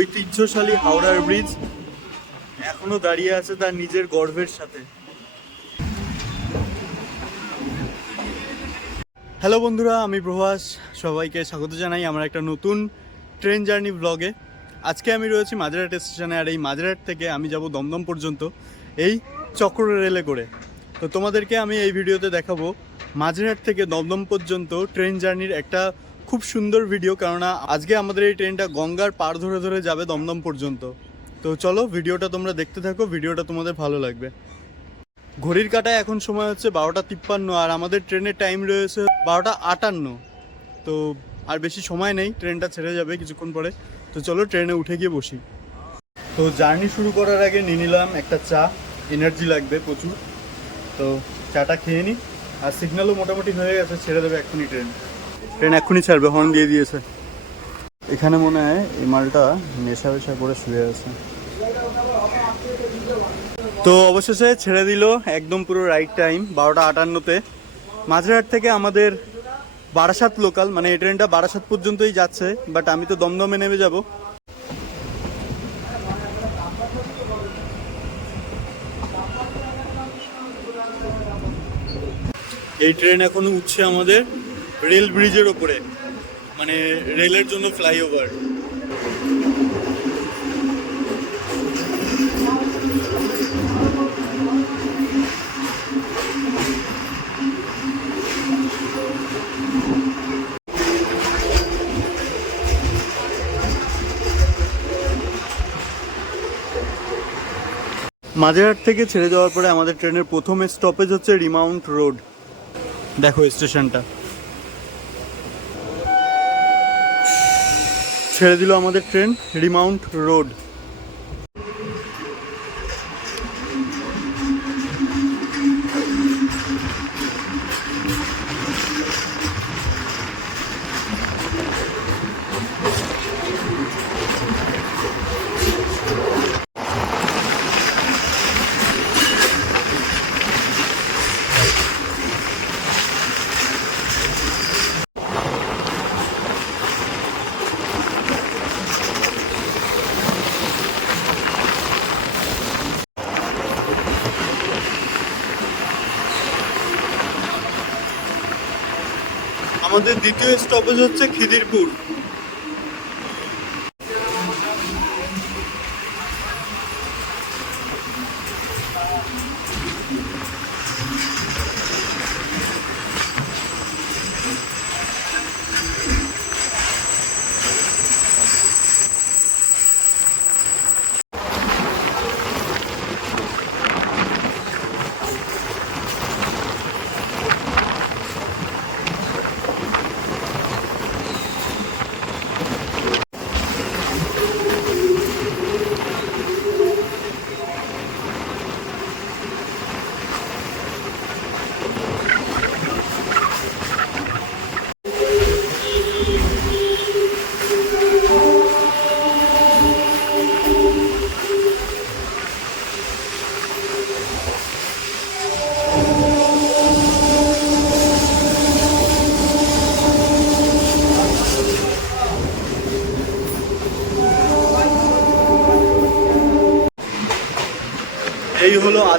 ঐতিহ্যশালী হাওড়ার ব্রিজ এখনও দাঁড়িয়ে আছে তার নিজের গর্ভের সাথে। হ্যালো বন্ধুরা, আমি প্রভাস। সবাইকে স্বাগত জানাই আমার একটা নতুন ট্রেন জার্নি ব্লগে আজকে আমি রয়েছি মাঝেরহাট স্টেশনে আর এই মাঝেরহাট থেকে আমি যাব দমদম পর্যন্ত, এই চক্র রেলে করে। তো তোমাদেরকে আমি এই ভিডিওতে দেখাবো মাঝেরহাট থেকে দমদম পর্যন্ত ট্রেন জার্নির একটা খুব সুন্দর ভিডিও কেননা আজকে আমাদের এই ট্রেনটা গঙ্গার পার ধরে ধরে যাবে দমদম পর্যন্ত। তো চলো ভিডিওটা তোমরা দেখতে থাকো ভিডিওটা তোমাদের ভালো লাগবে। ঘড়ির কাটায় এখন সময় হচ্ছে বারোটা তিপ্পান্ন, আর আমাদের ট্রেনের টাইম রয়েছে বারোটা আটান্ন। তো আর বেশি সময় নেই ট্রেনটা ছেড়ে যাবে কিছুক্ষণ পরে। তো চলো ট্রেনে উঠে গিয়ে বসি। তো জার্নি শুরু করার আগে নিয়ে নিলাম একটা চা এনার্জি লাগবে প্রচুর। তো চাটা খেয়ে নিই আর সিগন্যালও মোটামুটি হয়ে গেছে, ছেড়ে দেবে এক্ষুনি ট্রেন ট্রেন এক্ষুনি ছাড়বে হর্ন দিয়ে দিয়েছে। এখানে মনে হয় এই মালটা নেশা বেশা করে শুয়ে আছে। তো অবশেষে ছেড়ে দিল একদম পুরো রাইট টাইম বারোটা আটান্নতে। মাঝেরহাট থেকে আমাদের বারাসাত লোকাল মানে এই ট্রেনটা বারাসাত পর্যন্তই যাচ্ছে বাট আমি তো দমদমে নেমে যাব। এই ট্রেন এখন উঠছে আমাদের রেল ব্রিজের ওপরে মানে রেলের জন্য ফ্লাইওভার। মাঝেরহাট থেকে ছেড়ে যাওয়ার পরে আমাদের ট্রেনের প্রথম স্টপেজ হচ্ছে রিমাউন্ট রোড। দেখো স্টেশনটা। ছেড়ে দিল আমাদের ট্রেন রিমাউন্ট রোড। আমাদের দ্বিতীয় স্টপেজ হচ্ছে খিদিরপুর।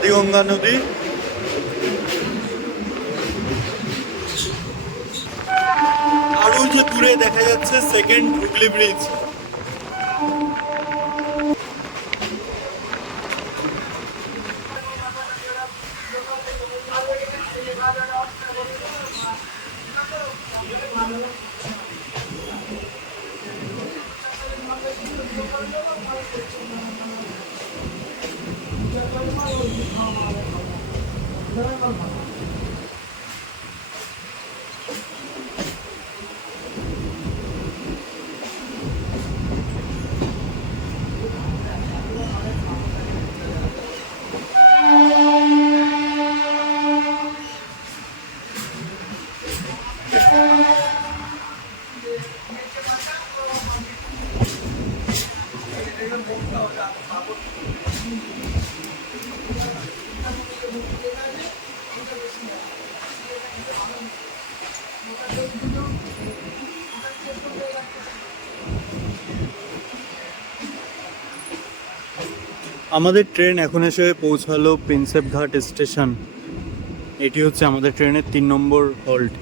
আদিগঙ্গা নদী আরও যে দূরে দেখা যাচ্ছে second Hooghly bridge আমাদের ট্রেন এখন এসে পৌঁছালো প্রিন্সেপ ঘাট স্টেশন। এটি হচ্ছে আমাদের ট্রেনের তিন নম্বর হল্ট।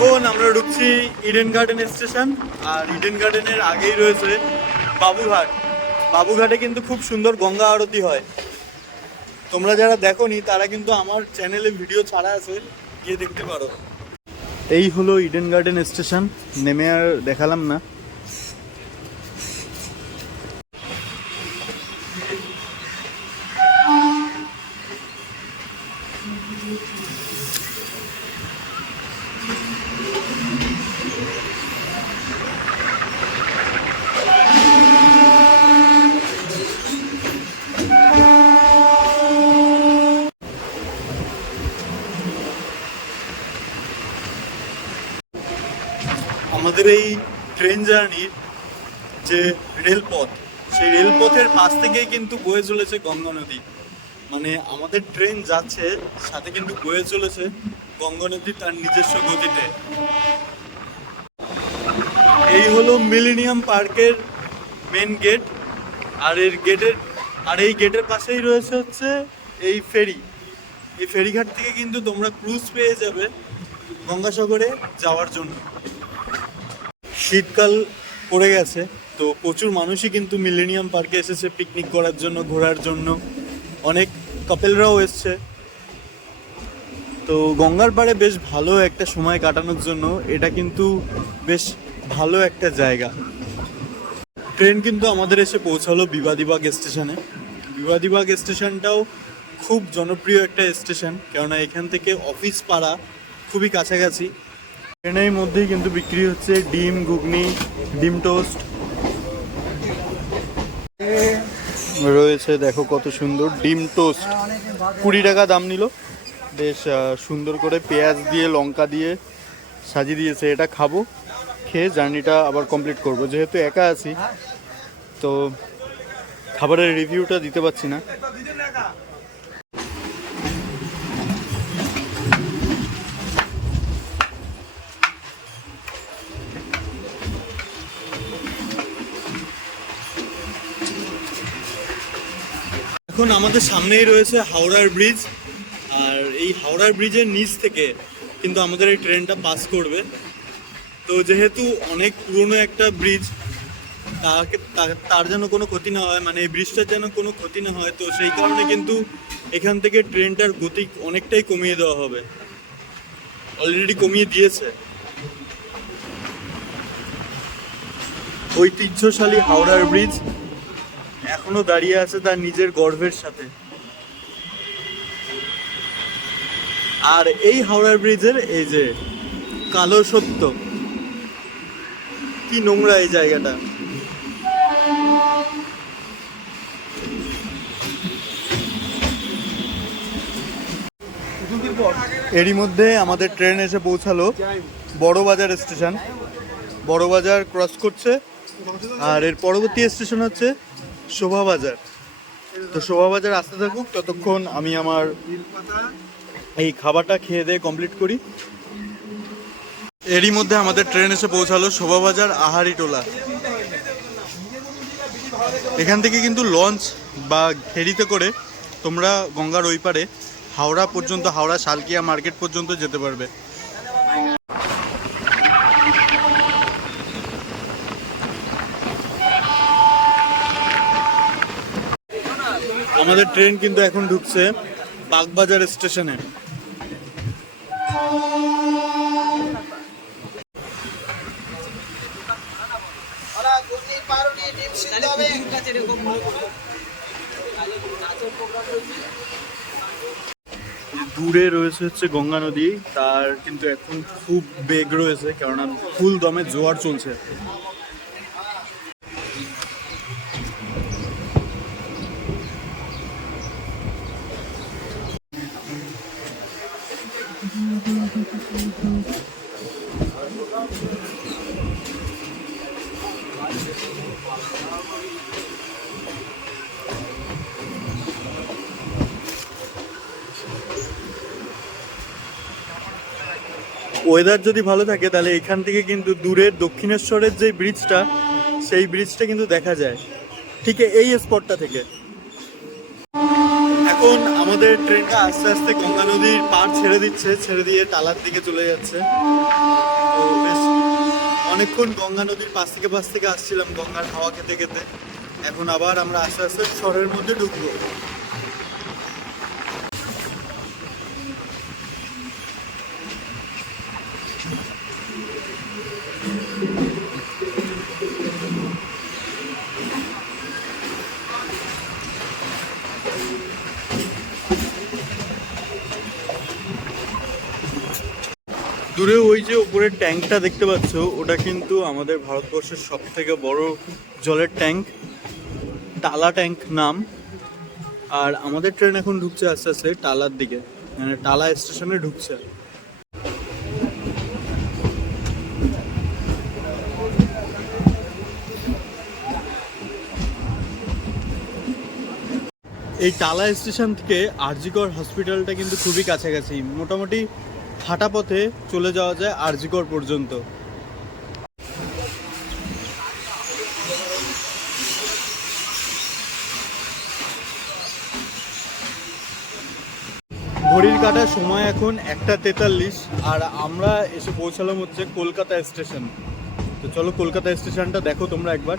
এখন আমরা ঢুকছি ইডেন গার্ডেন স্টেশন আর ইডেন গার্ডেনের আগেই রয়েছে বাবুঘাট। বাবুঘাটে কিন্তু খুব সুন্দর গঙ্গা আরতি হয়। তোমরা যারা দেখো নি তারা কিন্তু আমার চ্যানেলে ভিডিও ছাড়া আছে, গিয়ে দেখতে পারো। এই হলো ইডেন গার্ডেন স্টেশন নেমে আর দেখালাম না আমাদের এই ট্রেন জার্নির যে রেলপথ, সেই রেলপথের পাশ থেকেই কিন্তু বয়ে চলেছে গঙ্গা নদী। মানে আমাদের ট্রেন যাচ্ছে, সাথে কিন্তু বয়ে চলেছে গঙ্গা নদী তার নিজস্ব গতিতে। এই হলো মিলেনিয়াম পার্কের মেন গেট আর এর গেটের আর এই গেটের পাশেই রয়েছে হচ্ছে এই ফেরি। এই ফেরিঘাট থেকে কিন্তু তোমরা ক্রুজ পেয়ে যাবে গঙ্গাসাগরে যাওয়ার জন্য। শীতকাল পড়ে গেছে, তো প্রচুর মানুষই কিন্তু মিলেনিয়াম পার্কে এসেছে পিকনিক করার জন্য, ঘোরার জন্য। অনেক কাপেলরাও এসছে। তো গঙ্গার পাড়ে বেশ ভালো একটা সময় কাটানোর জন্য এটা কিন্তু বেশ ভালো একটা জায়গা। ট্রেন কিন্তু আমাদের এসে পৌঁছালো বিবাদীবাগ স্টেশনে। বিবাদীবাগ স্টেশনটাও খুব জনপ্রিয় একটা স্টেশন, কেননা এখান থেকে অফিস পাড়া খুবই কাছাকাছি। ট্রেনের মধ্যেই কিন্তু বিক্রি হচ্ছে ডিম, ঘুগনি, ডিম টোস্ট। রয়েছে, দেখো কত সুন্দর ডিম টোস্ট। কুড়ি টাকা দাম নিল। বেশ সুন্দর করে পেঁয়াজ দিয়ে, লঙ্কা দিয়ে সাজিয়ে দিয়েছে। এটা খাব, খেয়ে জার্নিটা আবার কমপ্লিট করব। যেহেতু একা আছি, তো খাবারের রিভিউটা দিতে পারছি না। এখন আমাদের সামনেই রয়েছে হাওড়ার ব্রিজ আর এই হাওড়ার ব্রিজের নিচ থেকে কিন্তু আমাদের এই ট্রেনটা পাস করবে। তো যেহেতু অনেক পুরনো একটা ব্রিজ তাকে তার যেন কোনো ক্ষতি না হয় মানে এই ব্রিজটার যেন কোনো ক্ষতি না হয়, তো সেই কারণে কিন্তু এখান থেকে ট্রেনটার গতি অনেকটাই কমিয়ে দেওয়া হবে। অলরেডি কমিয়ে দিয়েছে। ঐতিহ্যশালী হাওড়ার ব্রিজ এখনও দাঁড়িয়ে আছে তার নিজের গর্ভের সাথে। আর এই হাওড়ার ব্রিজের এই যে কালো সত্য, কি নোংরা এই জায়গাটা। এরই মধ্যে আমাদের ট্রেন এসে পৌঁছালো বড়বাজার স্টেশন। বড়বাজার ক্রস করছে, আর এর পরবর্তী স্টেশন হচ্ছে শোভাবাজার। তো শোভাবাজার আসতে থাকুক, ততক্ষণ আমি আমার এই খাবারটা খেয়ে দিয়ে কমপ্লিট করি। এরই মধ্যে আমাদের ট্রেন এসে পৌঁছালো শোভাবাজার আহারি টোলা। এখান থেকে কিন্তু লঞ্চ বা ফেরিতে করে তোমরা গঙ্গার ওই পারে হাওড়া পর্যন্ত, হাওড়া শালকিয়া মার্কেট পর্যন্ত যেতে পারবে। আমাদের ট্রেন কিন্তু এখন ঢুকছে বাগবাজার স্টেশনে। দূরে রয়েছে হচ্ছে গঙ্গা নদী, তার কিন্তু এখন খুব বেগ রয়েছে, কেননা ফুল দমে জোয়ার চলছে। ওয়েদার যদি ভালো থাকে, তাহলে এখান থেকে কিন্তু দূরের দক্ষিণেশ্বরের যে ব্রিজটা সেই ব্রিজটা কিন্তু দেখা যায়। ঠিক এই স্পটটা থেকে। এখন আমাদের ট্রেনটা আস্তে আস্তে গঙ্গা নদীর পার ছেড়ে দিচ্ছে, ছেড়ে দিয়ে টালার দিকে চলে যাচ্ছে। তো বেশ, অনেকক্ষণ গঙ্গা নদীর পাশ থেকে পাশ থেকে আসছিলাম গঙ্গার হাওয়া খেতে খেতে। এখন আবার আমরা আস্তে আস্তে শহরের মধ্যে ঢুকবো। দূরে ওই যে উপরের ট্যাঙ্কটা দেখতে পাচ্ছ, ওটা কিন্তু আমাদের ভারতবর্ষের সব থেকে বড় জলের ট্যাঙ্ক, টালা ট্যাঙ্ক নাম। আর আমাদের ট্রেন এখন ঢুকছে আস্তে আস্তে টালার দিকে মানে টালা স্টেশনে ঢুকছে। এই টালা স্টেশন থেকে আরজিকর হসপিটালটা কিন্তু খুবই কাছাকাছি। মোটামুটি হাঁটা পথে চলে যাওয়া যায় আরজিকর পর্যন্ত। ঘড়ির কাটার সময় এখন একটা তেতাল্লিশ, আর আমরা এসে পৌঁছালাম হচ্ছে কলকাতা স্টেশন। তো চলো কলকাতা স্টেশনটা দেখো তোমরা একবার।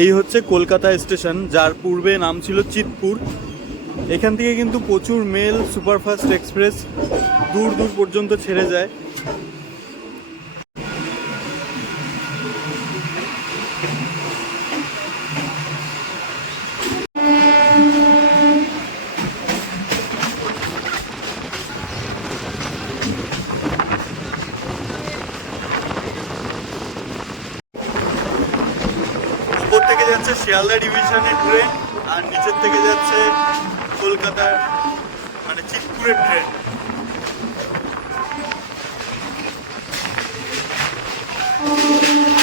এই হচ্ছে কলকাতা স্টেশন, যার পূর্বে নাম ছিল চিতপুর। এখান থেকে কিন্তু প্রচুর মেল, সুপারফাস্ট, এক্সপ্রেস দূর দূর পর্যন্ত ছেড়ে যায়। উপর থেকে যাচ্ছে শিয়ালদা ডিভিশনের ট্রেন, আর নিচের থেকে যাচ্ছে কলকাতার মানে চিতপুরের ট্রেন ট্রেন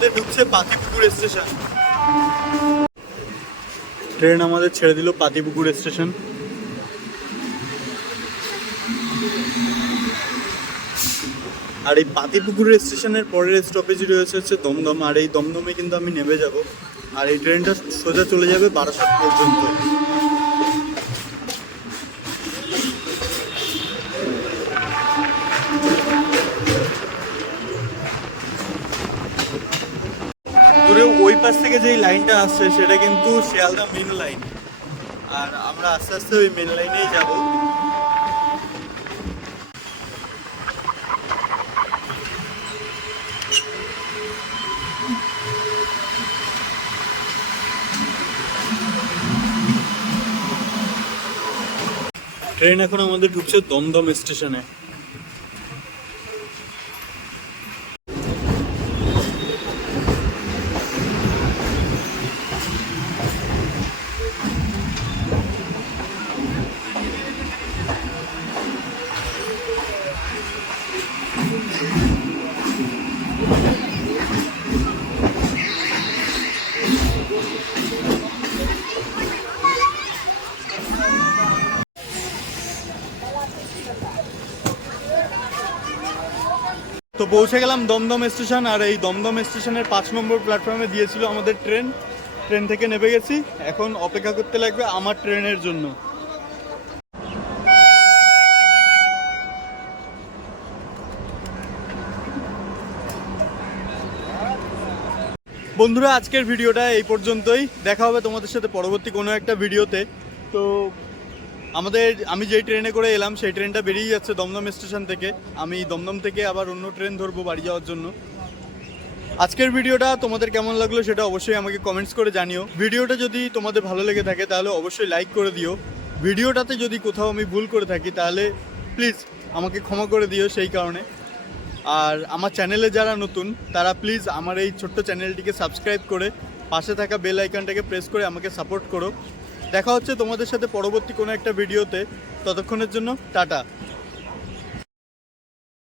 আমাদের ঢুকছে পাতিপুকুর স্টেশন। ট্রেন আমাদের ছেড়ে দিল পাতিপুকুর স্টেশন। আর এই পাতিপুকুরের স্টেশনের পরের স্টপেজ রয়েছে হচ্ছে দমদম। আর এই দমদমে কিন্তু আমি নেমে যাব। আর এই ট্রেনটা সোজা চলে যাবে বারাসাত পর্যন্ত। পাশ থেকে যেই লাইনটা আসছে, সেটা কিন্তু শিয়ালদা মেন লাইন আর আমরা আস্তে আস্তে ওই মেন লাইনেই যাব। ট্রেন এখন আমাদের ঢুকছে দমদম স্টেশনে। তো পৌঁছে গেলাম দমদম স্টেশন, আর এই দমদম স্টেশনের পাঁচ নম্বর প্ল্যাটফর্মে দিয়েছিল আমাদের ট্রেন। ট্রেন থেকে নেমে গেছি। এখন অপেক্ষা করতে লাগবে আমার ট্রেনের জন্য। বন্ধুরা, আজকের ভিডিওটা এই পর্যন্তই। দেখা হবে তোমাদের সাথে পরবর্তী কোনো একটা ভিডিওতে। তো আমাদের, আমি যেই ট্রেনে করে এলাম, সেই ট্রেনটা বেরিয়ে যাচ্ছে দমদম স্টেশন থেকে। আমি দমদম থেকে আবার অন্য ট্রেন ধরবো বাড়ি যাওয়ার জন্য। আজকের ভিডিওটা তোমাদের কেমন লাগল সেটা অবশ্যই আমাকে কমেন্টস করে জানিও। ভিডিওটা যদি তোমাদের ভালো লেগে থাকে, তাহলে অবশ্যই লাইক করে দিও। ভিডিওটাতে যদি কোথাও আমি ভুল করে থাকি, তাহলে প্লিজ আমাকে ক্ষমা করে দিও সেই কারণে। আর আমার চ্যানেলে যারা নতুন, তারা প্লিজ আমার এই ছোট্ট চ্যানেলটিকে সাবস্ক্রাইব করে, পাশে থাকা বেল আইকনটাকে প্রেস করে আমাকে সাপোর্ট করো। দেখা হচ্ছে তোমাদের সাথে পরবর্তী কোনো একটা ভিডিওতে। ততক্ষণের জন্য টাটা।